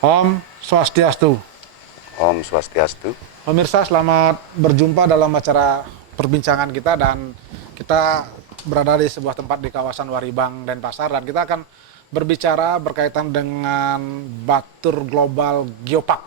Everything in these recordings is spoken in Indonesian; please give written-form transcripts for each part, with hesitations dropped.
Om Swastiastu. Om Swastiastu. Pemirsa, selamat berjumpa dalam acara perbincangan kita dan kita berada di sebuah tempat di kawasan Waribang, Denpasar, dan kita akan berbicara berkaitan dengan Batur Global Geopark.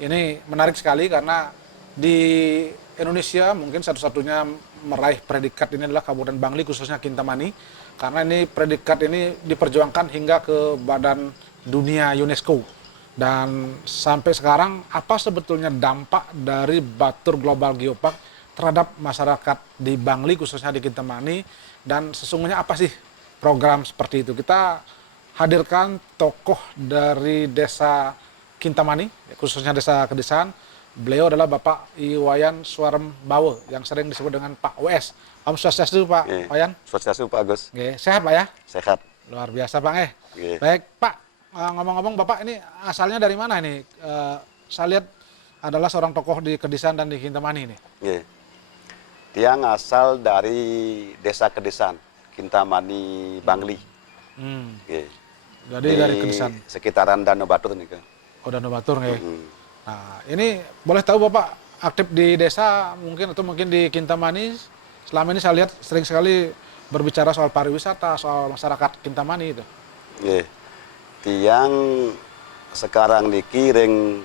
Ini menarik sekali karena di Indonesia mungkin satu-satunya meraih predikat ini adalah Kabupaten Bangli, khususnya Kintamani, karena ini predikat ini diperjuangkan hingga ke Badan Dunia UNESCO. Dan sampai sekarang, apa sebetulnya dampak dari Batur Global Geopark terhadap masyarakat di Bangli, khususnya di Kintamani, dan sesungguhnya apa sih program seperti itu? Kita hadirkan tokoh dari desa Kintamani, khususnya desa Kedesaan. Beliau adalah Bapak Iwayan Suarem Bawe, yang sering disebut dengan Pak WS. Om Swastiastu, Pak Wayan. Swastiastu Pak Agus. Oke, sehat Pak ya? Sehat. Luar biasa Pak. Oke. Baik Pak, ngomong-ngomong Bapak ini asalnya dari mana ini? Saya lihat adalah seorang tokoh di Kedesaan dan di Kintamani ini. Oke. Dia asal dari desa Kedesaan, Kintamani, Bangli. Oke. Jadi dari Kedesaan. Sekitaran Danau Batur nih kan. Oh, Danau Batur nih. Nah, ini boleh tahu Bapak aktif di desa mungkin atau mungkin di Kintamani. Selama ini saya lihat sering sekali berbicara soal pariwisata, soal masyarakat Kintamani itu. Oke. Tiang sekarang niki ring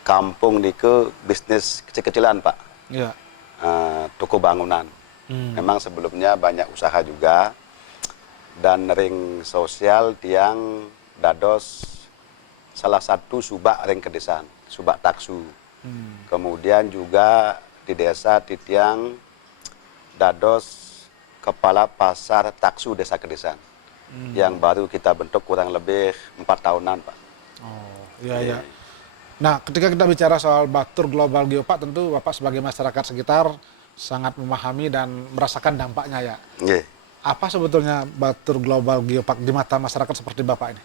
kampung niku bisnis kecil-kecilan Pak. Iya. Toko bangunan. Memang sebelumnya banyak usaha juga. Dan ring sosial tiang dados salah satu subak ring Kedesaan, subak taksu. Kemudian juga di desa Titiang dados kepala pasar taksu desa Kedesaan. Yang baru kita bentuk kurang lebih 4 tahunan Pak. Oh, iya iya. Nah, ketika kita bicara soal Batur Global Geopark, tentu Bapak sebagai masyarakat sekitar sangat memahami dan merasakan dampaknya ya. Nggih. Apa sebetulnya Batur Global Geopark di mata masyarakat seperti Bapak ini?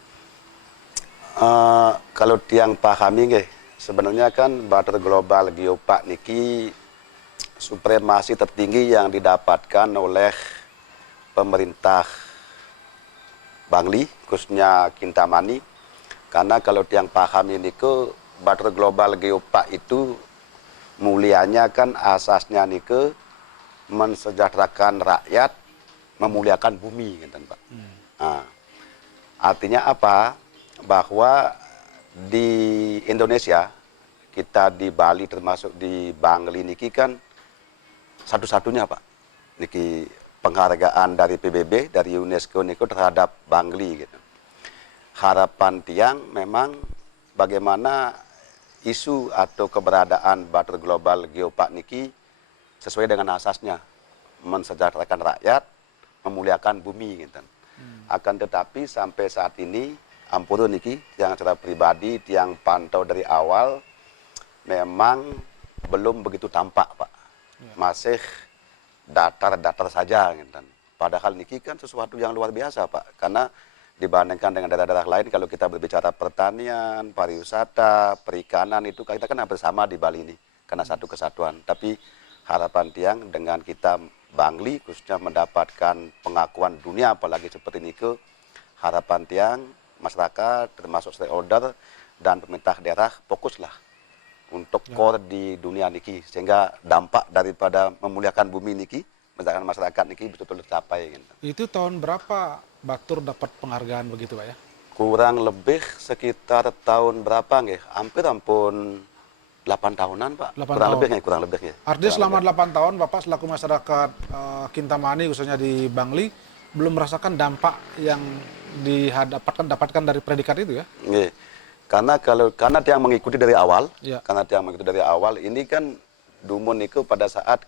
Kalau tiang pahami nggih, sebenarnya kan Batur Global Geopark niki supremasi tertinggi yang didapatkan oleh pemerintah Bangli, khususnya Kintamani. Karena kalau tiang pahami niku Batur Global Geopark itu mulianya kan asasnya niku mensejahterakan rakyat, memuliakan bumi gitu Pak. Nah, artinya apa? Bahwa di Indonesia, kita di Bali termasuk di Bangli niki kan satu-satunya Pak. Niki penghargaan dari PBB, dari UNESCO niku terhadap Bangli gitu. Harapan tiang memang bagaimana isu atau keberadaan Batur Global Geopark niki sesuai dengan asasnya, mensejahterakan rakyat, memuliakan bumi gitu. Akan tetapi sampai saat ini ampun niki yang secara pribadi tiang pantau dari awal memang belum begitu tampak Pak. Masih datar-datar saja gitu. Padahal niki kan sesuatu yang luar biasa Pak, karena dibandingkan dengan daerah-daerah lain kalau kita berbicara pertanian, pariwisata, perikanan itu kita kan hampir sama di Bali ini karena satu kesatuan. Tapi harapan tiang dengan kita Bangli khususnya mendapatkan pengakuan dunia apalagi seperti niku, harapan tiang masyarakat termasuk stakeholder dan pemerintah daerah fokuslah untuk core di dunia niki sehingga dampak daripada memuliakan bumi niki menjaga masyarakat niki betul-betul tercapai gitu. Itu tahun berapa Batur dapat penghargaan begitu Pak ya? Kurang lebih sekitar tahun berapa nggih? Hampir ampun 8 tahunan Pak. 8 kurang tahun. lebih nggih, kurang lebih nggih. Artinya Kurang selama lebih. 8 tahun Bapak selaku masyarakat Kintamani khususnya di Bangli belum merasakan dampak yang dapatkan dari predikat itu ya? Nggih. Karena dia mengikuti dari awal, Iya. ini kan Dumun niku pada saat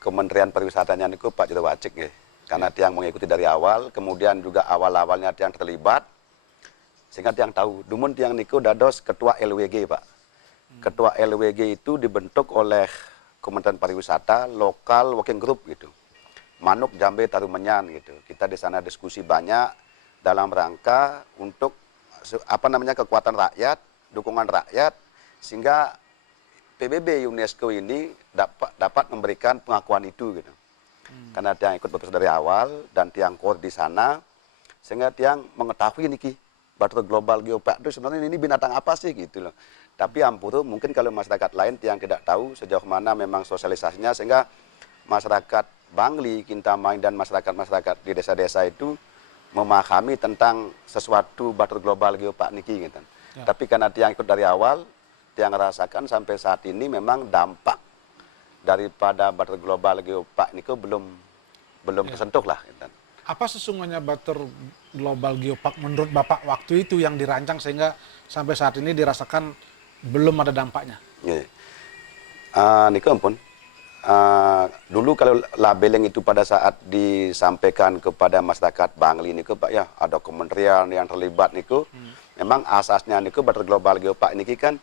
Kementerian Pariwisatanya niku Pak Jero Wacik nggih. Karena dia mengikuti dari awal, kemudian juga awal-awalnya dia terlibat sehingga dia tahu Dumun tiang niku dados ketua LWG Pak. Ketua LWG itu dibentuk oleh Kementerian Pariwisata lokal working group gitu. Manuk, Jambe, Tarumenyan gitu. Kita di sana diskusi banyak dalam rangka untuk kekuatan rakyat, dukungan rakyat sehingga PBB UNESCO ini dapat memberikan pengakuan itu gitu. Karena tiang ikut berproses dari awal dan tiang core di sana sehingga tiang mengetahui niki batur global geopark itu sebenarnya ini binatang apa sih gitu loh. Tapi Ampuru mungkin kalau masyarakat lain yang tidak tahu sejauh mana memang sosialisasinya, sehingga masyarakat Bangli, Kintamani dan masyarakat-masyarakat di desa-desa itu memahami tentang sesuatu batur global geopark niki gitu. Ya. Tapi karena tiang ikut dari awal, tiang rasakan sampai saat ini memang dampak daripada batur global geopark niki belum tersentuh lah gitu. Apa sesungguhnya batur global geopark menurut Bapak waktu itu yang dirancang sehingga sampai saat ini dirasakan belum ada dampaknya? Yeah. Niku ampun. Dulu kalau labeling itu pada saat disampaikan kepada masyarakat Bangli niku Pak ya, ada kementerian yang terlibat niku. Memang asasnya niku batur global geopark niki kan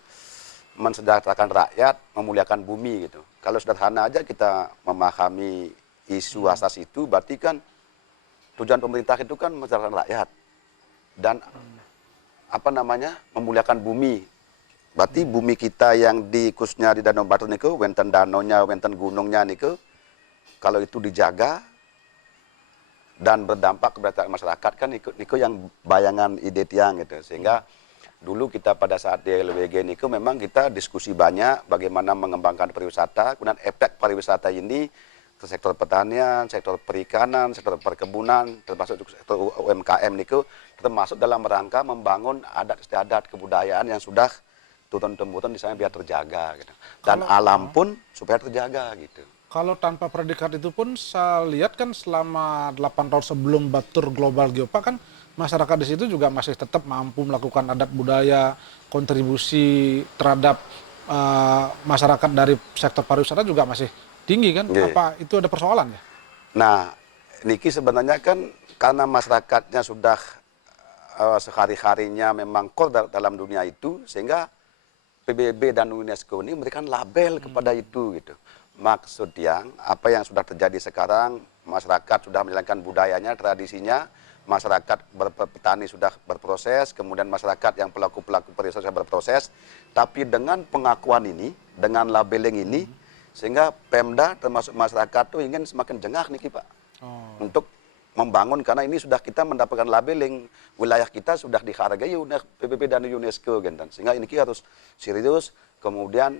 mensejahterakan rakyat, memuliakan bumi gitu. Kalau sederhana aja kita memahami isu asas itu, berarti kan tujuan pemerintah itu kan mensejahterakan rakyat dan memuliakan bumi. Berarti bumi kita yang khususnya di Danau Batur niku, wenten danaunya, wenten gunungnya niku, kalau itu dijaga dan berdampak kepada masyarakat kan niku yang bayangan ide tiang gitu. Sehingga dulu kita pada saat di LWG niku memang kita diskusi banyak bagaimana mengembangkan pariwisata, kemudian efek pariwisata ini ke sektor pertanian, sektor perikanan, sektor perkebunan, termasuk sektor UMKM niku, termasuk dalam rangka membangun adat istiadat kebudayaan yang sudah turun-temurun di sana biar terjaga gitu. Dan alam pun supaya terjaga gitu. Kalau tanpa predikat itu pun saya lihat kan selama 8 tahun sebelum batur global geopark kan masyarakat di situ juga masih tetap mampu melakukan adat budaya, kontribusi terhadap masyarakat dari sektor pariwisata juga masih tinggi kan? Yeah. Apa itu ada persoalan ya? Nah, niki sebenarnya kan karena masyarakatnya sudah sehari-harinya memang core dalam dunia itu, sehingga PBB dan UNESCO ini memberikan label kepada itu gitu. Maksud yang apa yang sudah terjadi sekarang, masyarakat sudah menjalankan budayanya, tradisinya, masyarakat berpetani sudah berproses, kemudian masyarakat yang pelaku-pelaku pariwisata sudah berproses, tapi dengan pengakuan ini, dengan labeling ini, sehingga Pemda termasuk masyarakat tuh ingin semakin jengah nih Pak, untuk membangun, karena ini sudah kita mendapatkan labeling, wilayah kita sudah dihargai oleh PBB dan UNESCO gitu. Sehingga ini harus serius, kemudian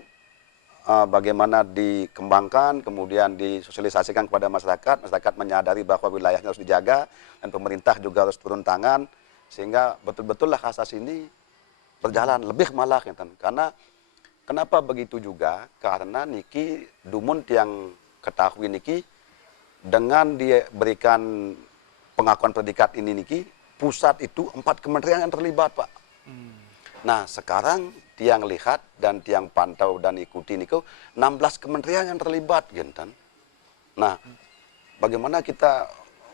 bagaimana dikembangkan, kemudian disosialisasikan kepada masyarakat, masyarakat menyadari bahwa wilayahnya harus dijaga, dan pemerintah juga harus turun tangan, sehingga betul-betul lah asas ini berjalan lebih malah gitu. Karena kenapa begitu juga? Karena niki dumun yang ketahui niki, dengan diberikan pengakuan predikat ini niki, pusat itu 4 kementerian yang terlibat Pak. Nah sekarang tiang lihat dan tiang pantau dan ikuti niku 16 kementerian yang terlibat gitu. Nah bagaimana kita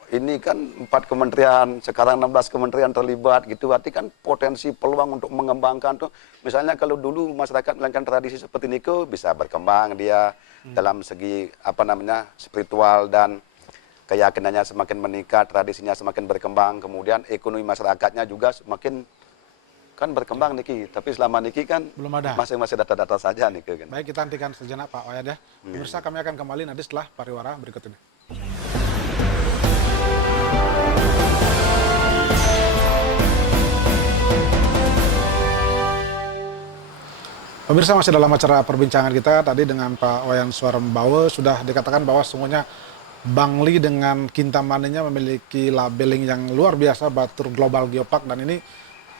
ini kan 4 kementerian, sekarang 16 kementerian terlibat gitu, berarti kan potensi peluang untuk mengembangkan tuh, misalnya kalau dulu masyarakat melakukan tradisi seperti niku bisa berkembang dia dalam segi spiritual dan keyakinannya semakin meningkat, tradisinya semakin berkembang, kemudian ekonomi masyarakatnya juga semakin kan berkembang niki, tapi selama niki kan belum ada. masih data-data saja niki kan. Baik, kita hentikan sejenak Pak Wayan ya. Pemirsa, kami akan kembali nanti setelah pariwara berikut ini. Pemirsa, masih dalam acara perbincangan kita tadi dengan Pak Wayan Swarembawa, sudah dikatakan bahwa semuanya Bangli dengan Kintamaninya memiliki labeling yang luar biasa batur global geopark, dan ini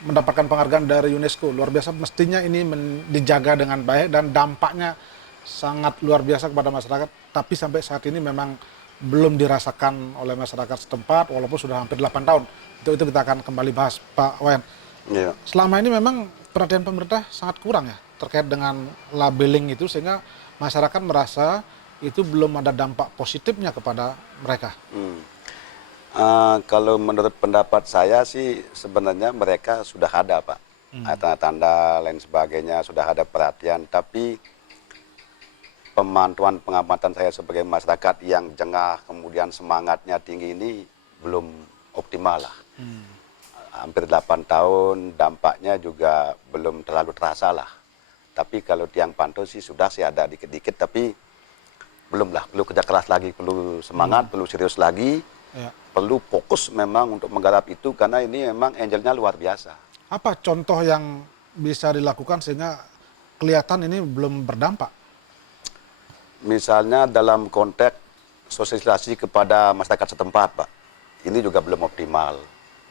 mendapatkan penghargaan dari UNESCO. Luar biasa, mestinya ini dijaga dengan baik dan dampaknya sangat luar biasa kepada masyarakat, tapi sampai saat ini memang belum dirasakan oleh masyarakat setempat walaupun sudah hampir 8 tahun. Itu kita akan kembali bahas Pak Wayan. Yeah. Selama ini memang perhatian pemerintah sangat kurang ya terkait dengan labeling itu, sehingga masyarakat merasa itu belum ada dampak positifnya kepada mereka. Kalau menurut pendapat saya sih sebenarnya mereka sudah ada Pak, tanda-tanda lain sebagainya, sudah ada perhatian, tapi pemantauan pengamatan saya sebagai masyarakat yang jengah kemudian semangatnya tinggi ini belum optimal lah. Hampir 8 tahun dampaknya juga belum terlalu terasa lah. Tapi kalau tiang pantau sih sudah sih ada dikit-dikit, tapi belum lah, perlu kerja keras lagi, perlu semangat, perlu serius lagi, perlu fokus memang untuk menggarap itu, karena ini memang angelnya luar biasa. Apa contoh yang bisa dilakukan sehingga kelihatan ini belum berdampak? Misalnya dalam konteks sosialisasi kepada masyarakat setempat, Pak, ini juga belum optimal.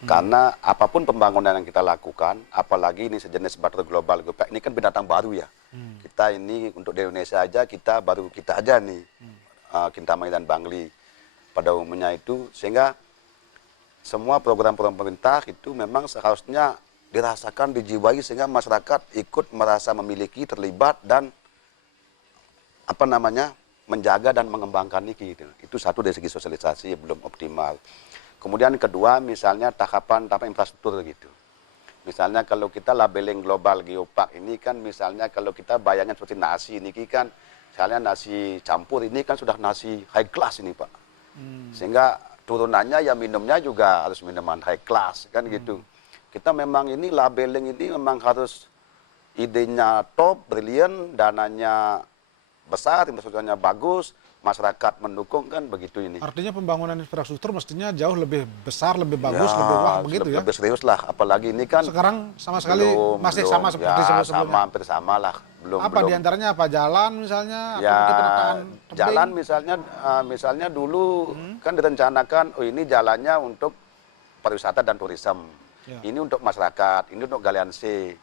Karena apapun pembangunan yang kita lakukan, apalagi ini sejenis baterai global, ini kan binatang baru ya. Kita ini untuk di Indonesia aja, baru kita aja nih, Kintamani dan Bangli pada umumnya itu, sehingga semua program-program pemerintah itu memang seharusnya dirasakan, dijiwai, sehingga masyarakat ikut merasa memiliki, terlibat, dan menjaga dan mengembangkan ini. Itu satu dari segi sosialisasi belum optimal. Kemudian kedua, misalnya tahapan infrastruktur gitu. Misalnya kalau kita labeling global geopark ini kan, misalnya kalau kita bayangkan seperti nasi ini kan, misalnya nasi campur ini kan sudah nasi high class ini, Pak. Sehingga turunannya ya minumnya juga harus minuman high class kan gitu. Kita memang ini labeling ini memang harus idenya top, brilian, dananya besar, infrastrukturnya bagus, masyarakat mendukung kan begitu ini. Artinya pembangunan infrastruktur mestinya jauh lebih besar, lebih bagus, lebih wah begitu ya? Lebih serius lah, apalagi ini kan Sekarang sama sekali masih sama seperti sebelum-sebelumnya. Sama, hampir sama lah. Apa diantaranya apa? Jalan misalnya? Atau Ya, mungkin penataan tebing? jalan misalnya dulu kan direncanakan, oh ini jalannya untuk pariwisata dan turisme. Ya. Ini untuk masyarakat, ini untuk galian C.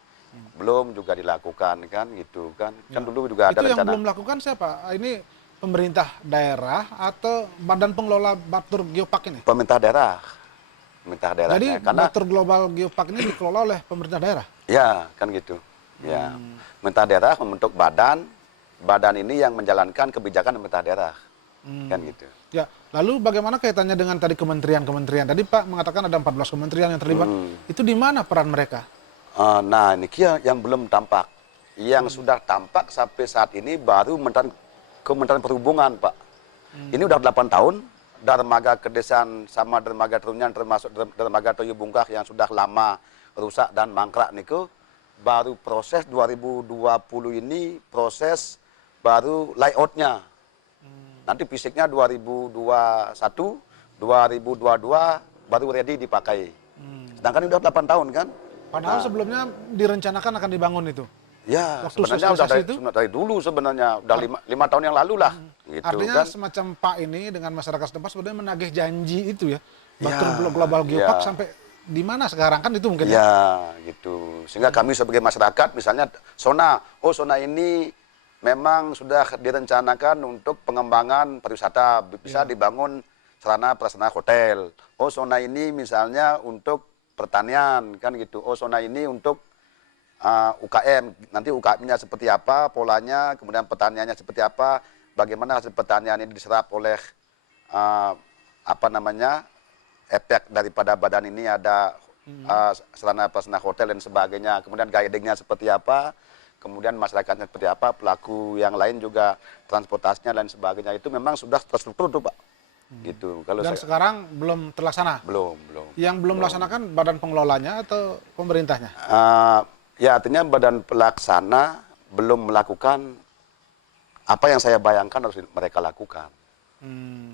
Belum juga dilakukan kan gitu kan. Kan dulu juga ada Itu yang rencana. belum lakukan siapa? Ini pemerintah daerah atau badan pengelola Batur Geopark ini? Pemerintah daerah. Pemerintah daerahnya. Jadi Karena Batur Global Geopark ini dikelola oleh pemerintah daerah? ya, kan gitu. Ya. Pemerintah daerah membentuk badan, badan ini yang menjalankan kebijakan pemerintah daerah. Kan gitu. Ya, lalu bagaimana kaitannya dengan tadi kementerian-kementerian? Tadi Pak mengatakan ada 14 kementerian yang terlibat. Itu di mana peran mereka? Nah, ini yang belum tampak. Yang sudah tampak sampai saat ini baru Kementerian Perhubungan, Pak. Ini udah 8 tahun, dermaga Kedesaan sama dermaga Trunyan, termasuk dermaga Toyo Bungkah yang sudah lama rusak dan mangkrak niku, baru proses 2020 ini proses baru layoutnya. Nanti fisiknya 2021, 2022 baru ready dipakai. Sedangkan ini udah 8 tahun kan? Padahal sebelumnya direncanakan akan dibangun itu. Ya, Waktu sebenarnya udah sosialisasi itu? dari dulu sebenarnya, udah 5 tahun yang lalu lah. Gitu, Artinya kan? semacam Pak ini dengan masyarakat setempat sebenarnya menagih janji itu ya. Ya, Batur Global Geopark ya. sampai di mana sekarang kan itu mungkin ya? Ya, gitu. Sehingga kami sebagai masyarakat, misalnya zona ini memang sudah direncanakan untuk pengembangan pariwisata, bisa dibangun sarana prasarana hotel. Oh, zona ini misalnya untuk pertanian, kan gitu. Oh, zona ini untuk UKM, nanti UKM-nya seperti apa, polanya, kemudian pertaniannya seperti apa, bagaimana hasil pertanian ini diserap oleh efek daripada badan ini ada sarana prasarana hotel dan sebagainya, kemudian guidingnya seperti apa, kemudian masyarakatnya seperti apa, pelaku yang lain juga transportasinya dan sebagainya, itu memang sudah terstruktur tuh, Pak. Gitu. Kalau Dan sekarang belum terlaksana? belum. Yang belum melaksanakan badan pengelolanya atau pemerintahnya? Ya, artinya badan pelaksana belum melakukan apa yang saya bayangkan harus mereka lakukan.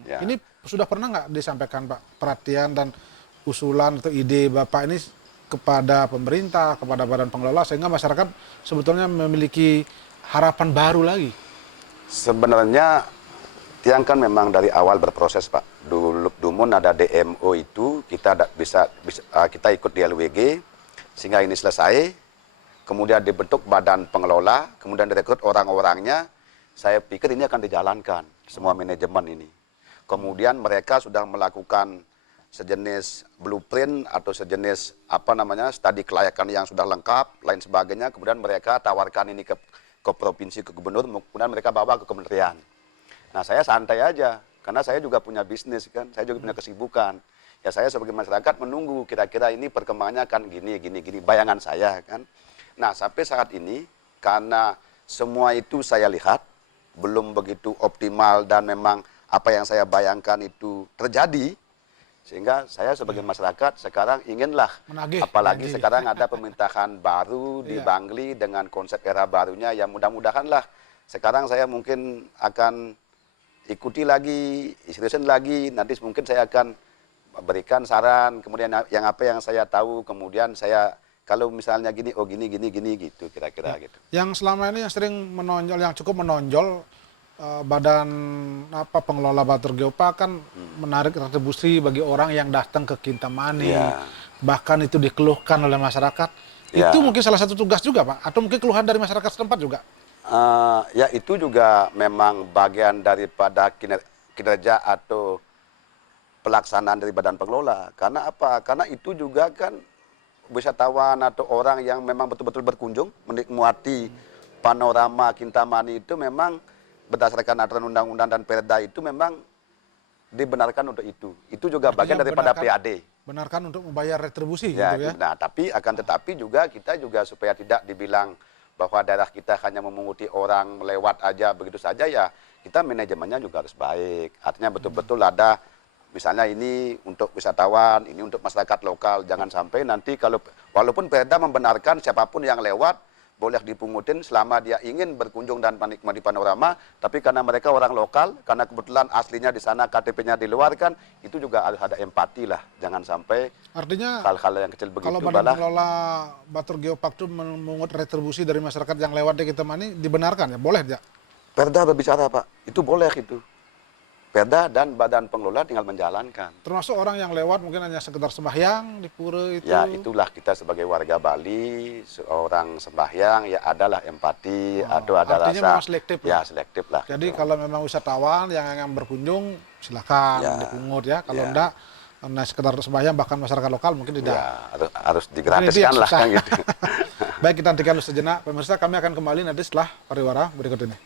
Ya. Ini sudah pernah nggak disampaikan Pak perhatian dan usulan atau ide Bapak ini kepada pemerintah, kepada badan pengelola sehingga masyarakat sebetulnya memiliki harapan baru lagi? Sebenarnya Tiang kan memang dari awal berproses, Pak. Dulu Dumun ada DMO itu, kita ikut di LWG sehingga ini selesai. Kemudian dibentuk badan pengelola, kemudian direkrut orang-orangnya. Saya pikir ini akan dijalankan, semua manajemen ini. Kemudian mereka sudah melakukan sejenis blueprint atau sejenis studi kelayakan yang sudah lengkap, lain sebagainya. Kemudian mereka tawarkan ini ke provinsi, ke gubernur, kemudian mereka bawa ke kementerian. Nah, saya santai aja, karena saya juga punya bisnis kan, saya juga punya kesibukan. Ya, saya sebagai masyarakat menunggu kira-kira ini perkembangannya akan gini, bayangan saya kan. Nah, sampai saat ini, karena semua itu saya lihat, belum begitu optimal dan memang apa yang saya bayangkan itu terjadi, sehingga saya sebagai masyarakat sekarang inginlah, Menagih, apalagi janji. sekarang ada pemerintahan baru di Bangli dengan konsep era barunya, yang mudah-mudahan lah, sekarang saya mungkin akan ikuti lagi, seriusin lagi, nanti mungkin saya akan berikan saran, kemudian yang apa yang saya tahu, kemudian saya kalau misalnya gini, oh gini gitu kira-kira gitu. Yang selama ini yang sering menonjol, yang cukup menonjol, badan pengelola Batur Geopark kan menarik retribusi bagi orang yang datang ke Kintamani. Iya. Bahkan itu dikeluhkan oleh masyarakat. Iya. Itu mungkin salah satu tugas juga, Pak? Atau mungkin keluhan dari masyarakat setempat juga? Ya itu juga memang bagian daripada kinerja atau pelaksanaan dari badan pengelola. Karena apa? Karena itu juga kan wisatawan atau orang yang memang betul-betul berkunjung menikmati panorama Kintamani itu memang berdasarkan aturan undang-undang dan perda itu memang dibenarkan untuk itu. Itu juga Artinya bagian daripada PAD. Benarkan untuk membayar retribusi Ya, gitu ya? nah tapi akan tetapi juga kita juga supaya tidak dibilang bahwa daerah kita hanya memunguti orang lewat aja begitu saja ya, kita manajemennya juga harus baik. Artinya betul-betul ada misalnya ini untuk wisatawan, ini untuk masyarakat lokal. Jangan sampai nanti kalau walaupun Perda membenarkan siapapun yang lewat boleh dipungutin selama dia ingin berkunjung dan menikmati panorama, tapi karena mereka orang lokal, karena kebetulan aslinya di sana, KTP-nya diluarkan, itu juga harus ada empati lah. Jangan sampai Artinya hal-hal yang kecil begitu kalau badan pengelola Batur Geopark itu memungut retribusi dari masyarakat yang lewat di Kintamani dibenarkan ya? Boleh ya? Perda berbicara Pak, itu boleh itu. Perda dan badan pengelola tinggal menjalankan. Termasuk orang yang lewat mungkin hanya sekedar sembahyang di pura itu. Ya itulah kita sebagai warga Bali, seorang sembahyang ya adalah empati, atau ada artinya rasa. memang selektif lah. Ya selektif lah. Jadi gitu. kalau memang wisatawan yang berkunjung silakan Ya, dipungut ya. Kalau ya. enggak, karena sekedar sembahyang bahkan masyarakat lokal mungkin tidak. Ya harus Mungkin itu yang digratiskan lah susah. kan gitu. Baik, kita hentikan dulu sejenak. Pemirsa, kami akan kembali nanti setelah pariwara berikut ini.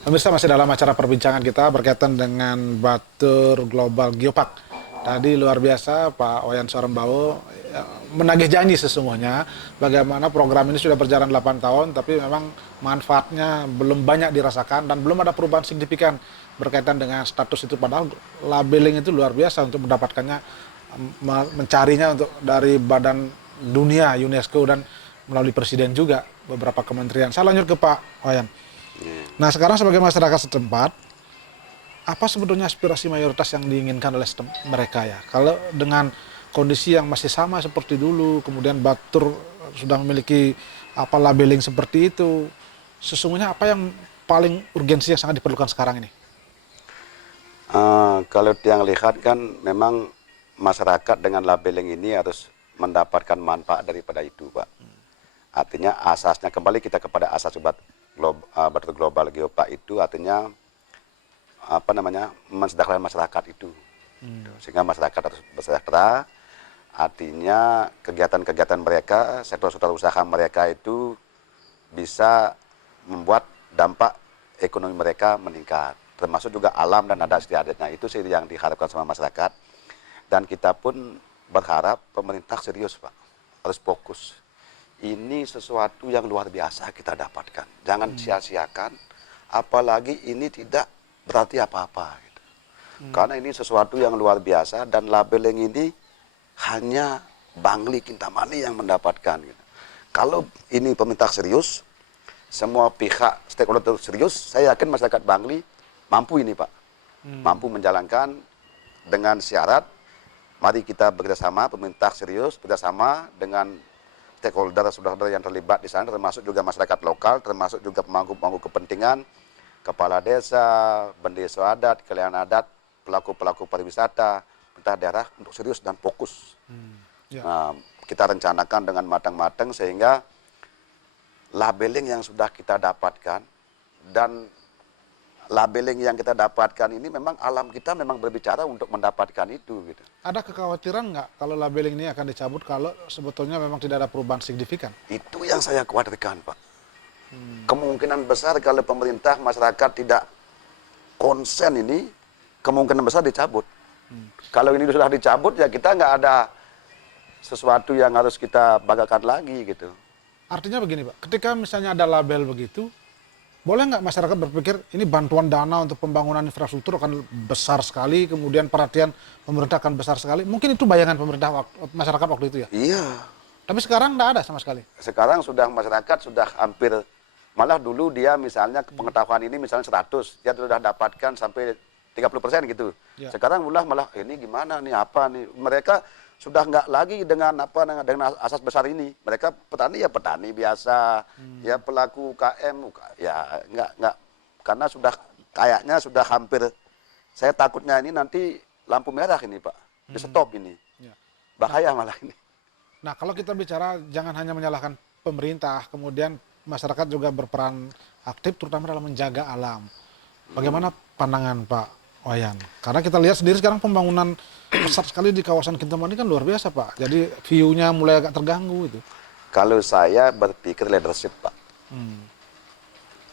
Pemirsa, masih dalam acara perbincangan kita berkaitan dengan Batur Global Geopark. Tadi luar biasa Pak Wayan Sorembao menagih janji sesungguhnya bagaimana program ini sudah berjalan 8 tahun tapi memang manfaatnya belum banyak dirasakan dan belum ada perubahan signifikan berkaitan dengan status itu, padahal labeling itu luar biasa untuk mendapatkannya, mencarinya untuk dari badan dunia UNESCO dan melalui presiden juga beberapa kementerian. Saya lanjut ke Pak Wayan. Nah sekarang sebagai masyarakat setempat, apa sebetulnya aspirasi mayoritas yang diinginkan oleh mereka ya? Kalau dengan kondisi yang masih sama seperti dulu, kemudian Batur sudah memiliki labeling seperti itu, sesungguhnya apa yang paling urgensi yang sangat diperlukan sekarang ini? Kalau yang lihat kan memang masyarakat dengan labeling ini harus mendapatkan manfaat daripada itu Pak. Artinya asasnya kembali kita kepada asas Batur Global Geopark itu artinya mensejahterakan masyarakat itu, sehingga masyarakat harus bersejahtera. Artinya kegiatan-kegiatan mereka, sektor-sektor usaha mereka itu bisa membuat dampak ekonomi mereka meningkat, termasuk juga alam dan adat istiadatnya. Itu sih yang diharapkan sama masyarakat. Dan kita pun berharap pemerintah serius Pak, harus fokus. Ini sesuatu yang luar biasa kita dapatkan. Jangan sia-siakan, apalagi ini tidak berarti apa-apa. Gitu. Karena ini sesuatu yang luar biasa dan labeling ini hanya Bangli Kintamani yang mendapatkan. Gitu. Kalau ini pemerintah serius, semua pihak stakeholder serius, saya yakin masyarakat Bangli mampu ini Pak. Mampu menjalankan dengan syarat, mari kita bekerjasama, pemerintah serius, bekerjasama dengan stakeholder yang terlibat di sana, termasuk juga masyarakat lokal, termasuk juga pemangku kepentingan, kepala desa, bendesa adat, kalian adat, pelaku-pelaku pariwisata, pemerintah daerah untuk serius dan fokus. Nah, kita rencanakan dengan matang-matang sehingga labeling yang sudah kita dapatkan dan labeling yang kita dapatkan ini memang alam kita memang berbicara untuk mendapatkan itu. Gitu. Ada kekhawatiran nggak kalau labeling ini akan dicabut kalau sebetulnya memang tidak ada perubahan signifikan? Itu yang saya khawatirkan Pak. Kemungkinan besar kalau pemerintah, masyarakat tidak konsen ini, kemungkinan besar dicabut. Kalau ini sudah dicabut ya kita nggak ada sesuatu yang harus kita banggakan lagi gitu. Artinya begini Pak, ketika misalnya ada label begitu, boleh nggak masyarakat berpikir ini bantuan dana untuk pembangunan infrastruktur akan besar sekali, kemudian perhatian pemerintah akan besar sekali. Mungkin itu bayangan pemerintah masyarakat waktu itu ya? Iya. Tapi sekarang nggak ada sama sekali. Sekarang sudah masyarakat sudah hampir Malah dulu dia misalnya pengetahuan ini misalnya 100, dia sudah dapatkan sampai 30% gitu. Ya. Sekarang malah ini gimana nih, apa nih? Mereka sudah nggak lagi dengan dengan asas besar ini. Mereka petani ya petani biasa, ya pelaku UKM ya nggak karena sudah kayaknya sudah hampir, saya takutnya ini nanti lampu merah ini Pak, di stop ini. Ya. Bahaya malah ini. Nah, kalau kita bicara jangan hanya menyalahkan pemerintah, kemudian masyarakat juga berperan aktif terutama dalam menjaga alam. Bagaimana pandangan Pak Wayan? Karena kita lihat sendiri sekarang pembangunan pesat sekali di kawasan Kintamani kan luar biasa Pak. Jadi view-nya mulai agak terganggu itu. Kalau saya berpikir leadership Pak.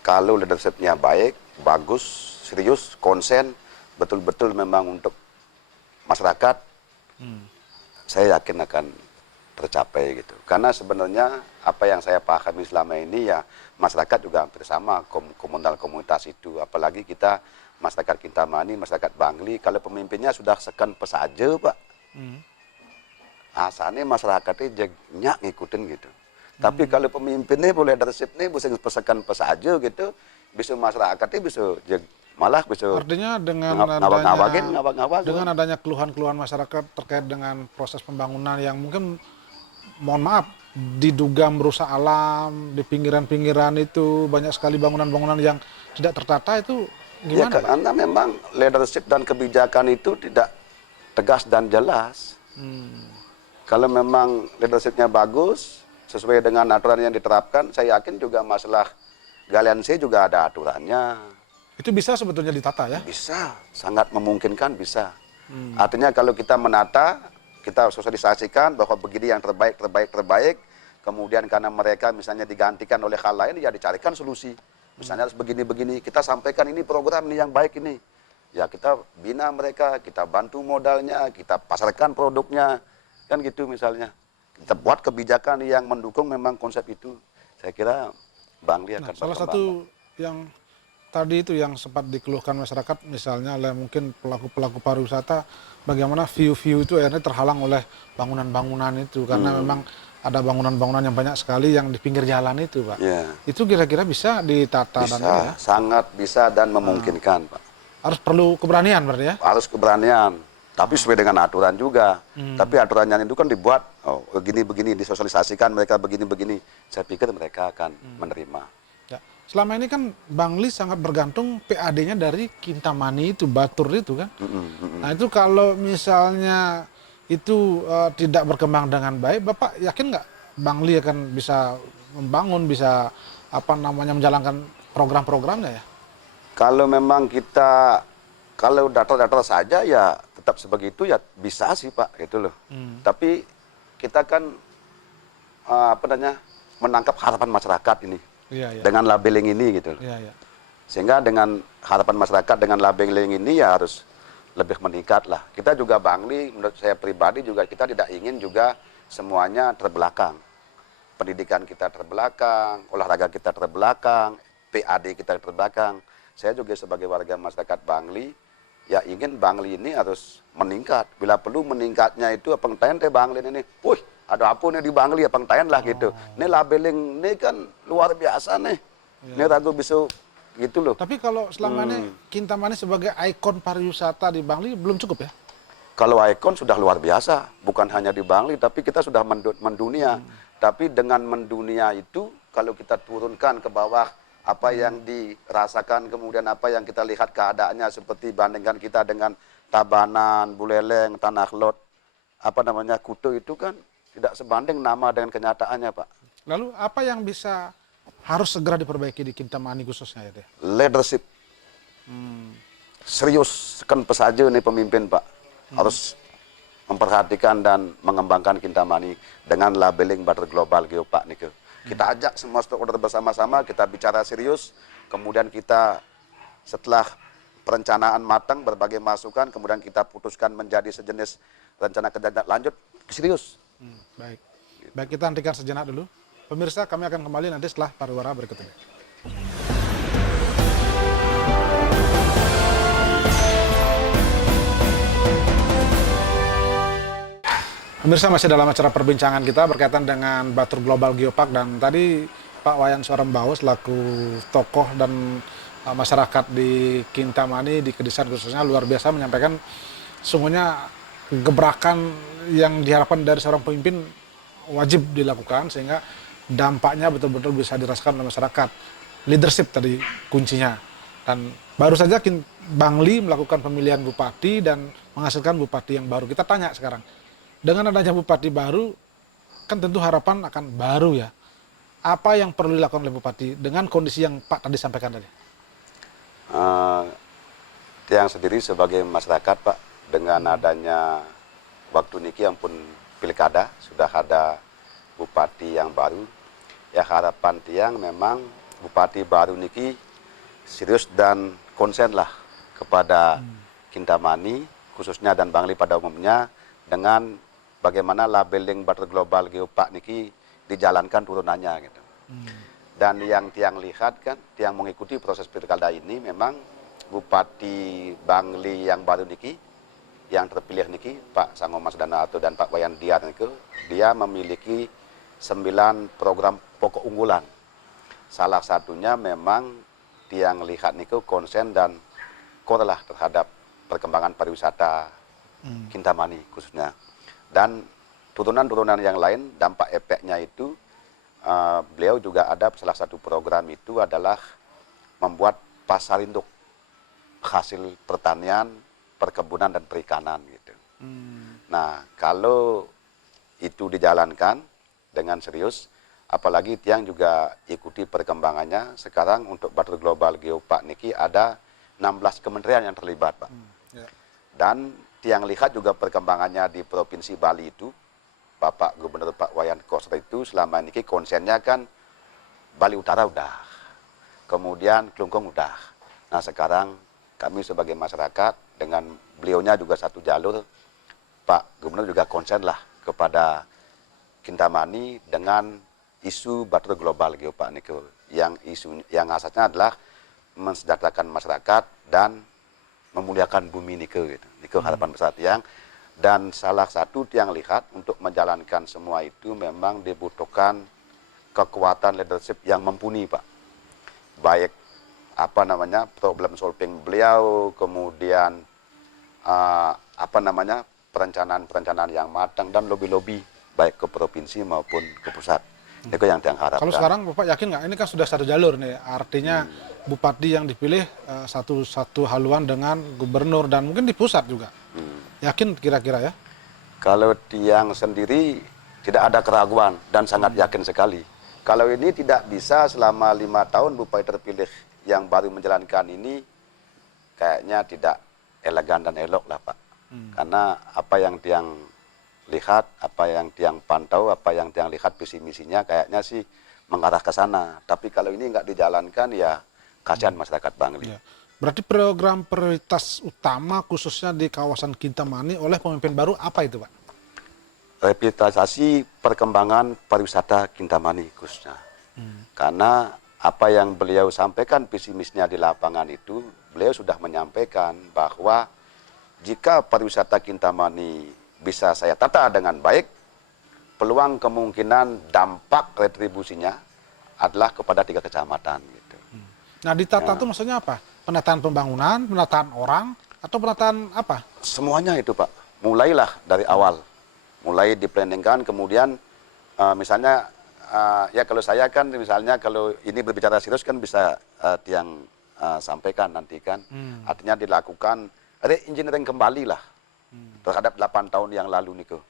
Kalau leadershipnya baik, bagus, serius, konsen, betul-betul memang untuk masyarakat, saya yakin akan tercapai gitu. Karena sebenarnya apa yang saya pahami selama ini ya masyarakat juga hampir sama, komunitas itu. Apalagi kita masyarakat Kintamani, masyarakat Bangli, kalau pemimpinnya sudah sekan pesaja Pak. Asalnya masyarakatnya nyak ngikutin gitu. Tapi kalau pemimpinnya boleh leadership nih bisa pesekan pesaja gitu, bisa masyarakatnya bisa malah bisa. Artinya dengan adanya keluhan-keluhan masyarakat terkait dengan proses pembangunan yang mungkin mohon maaf diduga merusak alam di pinggiran-pinggiran itu banyak sekali bangunan-bangunan yang tidak tertata itu ya, gimana? karena memang leadership dan kebijakan itu tidak tegas dan jelas. Kalau memang leadershipnya bagus sesuai dengan aturan yang diterapkan, saya yakin juga masalah galian C juga ada aturannya. Itu bisa sebetulnya ditata ya? Bisa, sangat memungkinkan bisa. Artinya kalau kita menata, kita sosialisasikan bahwa begini yang terbaik, kemudian karena mereka misalnya digantikan oleh hal lain, ya dicarikan solusi. Misalnya harus begini-begini, kita sampaikan ini program ini yang baik ini. Ya kita bina mereka, kita bantu modalnya, kita pasarkan produknya, kan gitu misalnya. Kita buat kebijakan yang mendukung memang konsep itu. Saya kira Bangli akan salah satu yang tadi itu yang sempat dikeluhkan masyarakat misalnya oleh mungkin pelaku-pelaku pariwisata, bagaimana view-view itu akhirnya terhalang oleh bangunan-bangunan itu karena memang ada bangunan-bangunan yang banyak sekali yang di pinggir jalan itu Pak. Itu kira-kira bisa ditata bisa, dan ya? sangat bisa dan memungkinkan Pak. Harus perlu keberanian berarti ya? Harus keberanian, tapi sesuai dengan aturan juga. Tapi aturannya itu kan dibuat, begini-begini, disosialisasikan mereka begini-begini. Saya pikir mereka akan menerima. Ya. Selama ini kan Bangli sangat bergantung PAD-nya dari Kintamani itu, Batur itu kan. Nah itu kalau misalnya itu tidak berkembang dengan baik, Bapak yakin nggak Bangli akan bisa membangun, bisa menjalankan program-programnya ya? Kalau memang kita, kalau data-data saja ya tetap sebegitu ya bisa sih Pak, gitu loh. Tapi kita kan menangkap harapan masyarakat ini. Dengan labeling ini gitu. Sehingga dengan harapan masyarakat dengan labeling ini ya harus lebih meningkat lah. Kita juga Bangli, menurut saya pribadi juga kita tidak ingin juga semuanya terbelakang. Pendidikan kita terbelakang, olahraga kita terbelakang, PAD kita terbelakang. Saya juga sebagai warga masyarakat Bangli, ya ingin Bangli ini harus meningkat. Bila perlu meningkatnya itu pengtayan teh Bangli ini. Wih, ada apa nih di Bangli ya pengtayan lah gitu. Ini labeling ini kan luar biasa nih. Ini ragu bisa gitu loh. Tapi kalau selama ini Kintamani sebagai ikon pariwisata di Bangli belum cukup ya? Kalau ikon sudah luar biasa, bukan hanya di Bangli, tapi kita sudah mendunia. Tapi dengan mendunia itu, kalau kita turunkan ke bawah, apa yang dirasakan, kemudian apa yang kita lihat keadaannya, seperti bandingkan kita dengan Tabanan, Buleleng, Tanah Lot, Kuto itu kan tidak sebanding nama dengan kenyataannya Pak. Lalu apa yang harus segera diperbaiki di Kintamani khususnya ya? Leadership. Serius kan pesaja nih pemimpin Pak. Harus memperhatikan dan mengembangkan Kintamani dengan labeling Batur Global Geopark nih. Kita ajak semua stakeholder bersama-sama, kita bicara serius, kemudian kita setelah perencanaan matang, berbagai masukan, kemudian kita putuskan menjadi sejenis rencana kerja lanjut serius. Baik. Baik, kita hentikan sejenak dulu. Pemirsa, kami akan kembali nanti setelah pariwara berikut ini. Pemirsa, masih dalam acara perbincangan kita berkaitan dengan Batur Global Geopark, dan tadi Pak Wayan Sorembao selaku tokoh dan masyarakat di Kintamani, di Kedesaan khususnya luar biasa menyampaikan semuanya gebrakan yang diharapkan dari seorang pemimpin wajib dilakukan sehingga dampaknya betul-betul bisa dirasakan oleh masyarakat. Leadership tadi kuncinya. Dan baru saja Bangli melakukan pemilihan bupati dan menghasilkan bupati yang baru. Kita tanya sekarang, dengan adanya bupati baru, kan tentu harapan akan baru ya. Apa yang perlu dilakukan oleh bupati dengan kondisi yang Pak tadi sampaikan tadi? Tiang sendiri sebagai masyarakat Pak, dengan adanya waktu niki ampun pilkada, sudah ada bupati yang baru. Ya harapan tiang memang bupati baru niki serius dan konsen lah kepada Kintamani khususnya dan Bangli pada umumnya dengan bagaimana labeling Bater Global Geopark niki dijalankan turunannya gitu. Dan yang tiang lihat kan, tiang mengikuti proses pilkada ini memang Bupati Bangli yang baru niki, yang terpilih niki, Pak Sangomas Danato dan Pak Wayan Diar niki, dia memiliki 9 program pokok unggulan. Salah satunya memang tiang lihat niku konsen dan core lah terhadap perkembangan pariwisata Kintamani khususnya. Dan turunan-turunan yang lain dampak efeknya itu beliau juga ada salah satu program itu adalah membuat pasar induk hasil pertanian, perkebunan dan perikanan gitu. Nah, kalau itu dijalankan dengan serius, apalagi tiang juga ikuti perkembangannya. Sekarang untuk Bater Global Geopark niki ada 16 kementerian yang terlibat, Pak. Dan tiang lihat juga perkembangannya di Provinsi Bali itu, Bapak Gubernur Pak Wayan Koster itu selama ini konsennya kan Bali Utara udah, kemudian Klungkung udah. Nah sekarang kami sebagai masyarakat dengan beliaunya juga satu jalur, Pak Gubernur juga konsen lah kepada Kintamani dengan isu Bater Global Geopark niku, yang asasnya adalah mensejahterakan masyarakat dan memuliakan bumi niku gitu. Niku harapan besar tiang. Dan salah satu tiang lihat untuk menjalankan semua itu memang dibutuhkan kekuatan leadership yang mumpuni, Pak. Baik problem solving beliau, kemudian perencanaan-perencanaan yang matang dan lobby-lobby baik ke provinsi maupun ke pusat. Itu yang tiang harapkan. Kalau sekarang Bapak yakin nggak? Ini kan sudah satu jalur nih, artinya bupati yang dipilih satu haluan dengan gubernur dan mungkin di pusat juga. Yakin kira-kira ya? Kalau tiang sendiri tidak ada keraguan dan sangat yakin sekali. Kalau ini tidak bisa selama 5 tahun bupati terpilih yang baru menjalankan ini, kayaknya tidak elegan dan elok lah Pak. Karena apa yang tiang lihat, apa yang tiang pantau, apa yang tiang lihat visi misinya kayaknya sih mengarah ke sana. Tapi kalau ini nggak dijalankan ya kasihan masyarakat Bangli. Ya. Berarti program prioritas utama khususnya di kawasan Kintamani oleh pemimpin baru apa itu Pak? Revitalisasi perkembangan pariwisata Kintamani khususnya. Karena apa yang beliau sampaikan visi misinya di lapangan itu, beliau sudah menyampaikan bahwa jika pariwisata Kintamani bisa saya tata dengan baik, peluang kemungkinan dampak retribusinya adalah kepada 3 kecamatan. Gitu. Nah ditata itu maksudnya apa? Penataan pembangunan, penataan orang, atau penataan apa? Semuanya itu Pak, mulailah dari awal. Mulai diplanningkan, kemudian misalnya, ya kalau saya kan misalnya kalau ini berbicara serius kan bisa tiang sampaikan nanti kan. Artinya dilakukan re-engineering kembali lah terhadap 8 tahun yang lalu niku.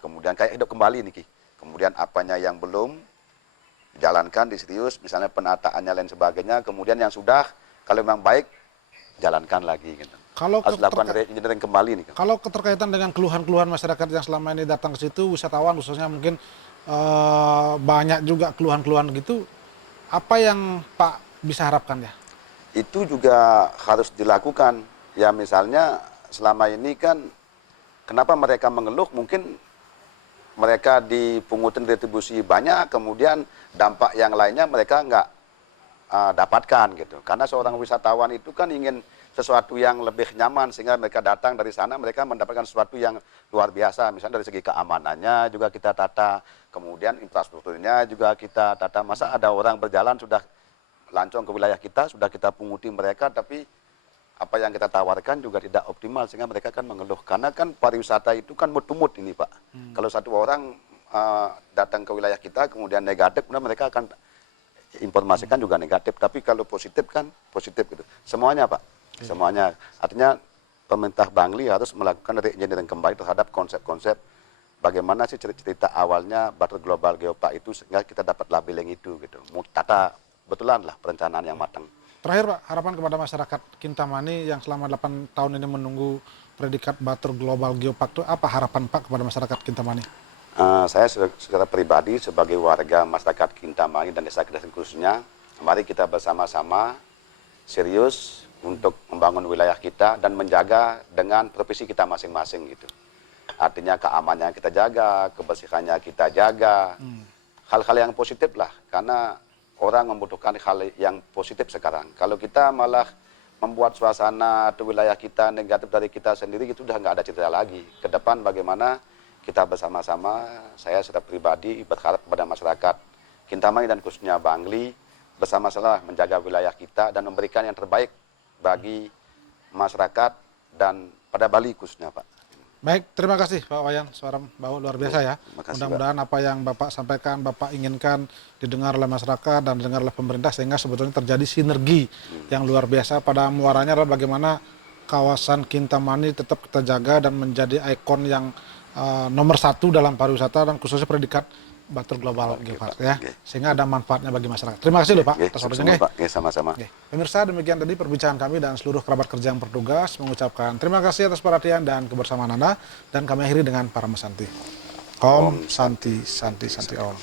Kemudian kayak hidup kembali niki. Kemudian apanya yang belum dijalankan diserius, misalnya penataannya lain sebagainya. Kemudian yang sudah kalau memang baik jalankan lagi gitu. Kalau harus dilakukan re-engineering kembali nih. Kalau keterkaitan dengan keluhan-keluhan masyarakat yang selama ini datang ke situ, wisatawan khususnya mungkin banyak juga keluhan-keluhan gitu, apa yang Pak bisa harapkan ya? Itu juga harus dilakukan. Ya misalnya selama ini kan kenapa mereka mengeluh, mungkin mereka dipungutin retribusi banyak, kemudian dampak yang lainnya mereka nggak dapatkan gitu. Karena seorang wisatawan itu kan ingin sesuatu yang lebih nyaman sehingga mereka datang dari sana mereka mendapatkan sesuatu yang luar biasa, misalnya dari segi keamanannya juga kita tata, kemudian infrastrukturnya juga kita tata. Masa ada orang berjalan sudah lancong ke wilayah kita, sudah kita punguti mereka, tapi apa yang kita tawarkan juga tidak optimal sehingga mereka kan mengeluh, karena kan pariwisata itu kan mut-mut ini Pak. Kalau satu orang datang ke wilayah kita kemudian negatif, kemudian mereka akan informasikan juga negatif, tapi kalau positif kan positif gitu. Semuanya Pak. Semuanya, artinya pemerintah Bangli harus melakukan re-engineering kembali terhadap konsep-konsep bagaimana sih cerita awalnya Batur Global Geopark itu sehingga kita dapat labeling itu gitu. Tata betulan lah perencanaan yang matang. Terakhir Pak, harapan kepada masyarakat Kintamani yang selama 8 tahun ini menunggu predikat Batur Global Geopark itu apa harapan Pak kepada masyarakat Kintamani? Saya secara pribadi sebagai warga masyarakat Kintamani dan desa Kediri khususnya, mari kita bersama-sama serius untuk membangun wilayah kita dan menjaga dengan profesi kita masing-masing gitu. Artinya keamanannya kita jaga, kebersihannya kita jaga, hal-hal yang positif lah, karena orang membutuhkan hal yang positif sekarang. Kalau kita malah membuat suasana atau wilayah kita negatif dari kita sendiri, itu udah nggak ada cerita lagi. Ke depan bagaimana kita bersama-sama, saya secara pribadi berharap kepada masyarakat Kintamani dan khususnya Bangli, bersama-sama menjaga wilayah kita dan memberikan yang terbaik bagi masyarakat dan pada Bali khususnya Pak. Baik, terima kasih Pak Wayan Suaram Bahu, luar biasa ya. Mudah-mudahan apa yang Bapak sampaikan, Bapak inginkan didengar oleh masyarakat dan didengar oleh pemerintah sehingga sebetulnya terjadi sinergi yang luar biasa. Pada muaranya adalah bagaimana kawasan Kintamani tetap kita jaga dan menjadi ikon yang nomor 1 dalam pariwisata dan khususnya predikat Batur Global Geopark ya, sehingga ada manfaatnya bagi masyarakat. Terima kasih loh Pak atas waktunya. Sama-sama. Pemirsa, demikian tadi perbincangan kami dan seluruh kerabat kerja yang bertugas mengucapkan terima kasih atas perhatian dan kebersamaan Anda, dan kami akhiri dengan para Santi. Om Santi Santi Santi Om.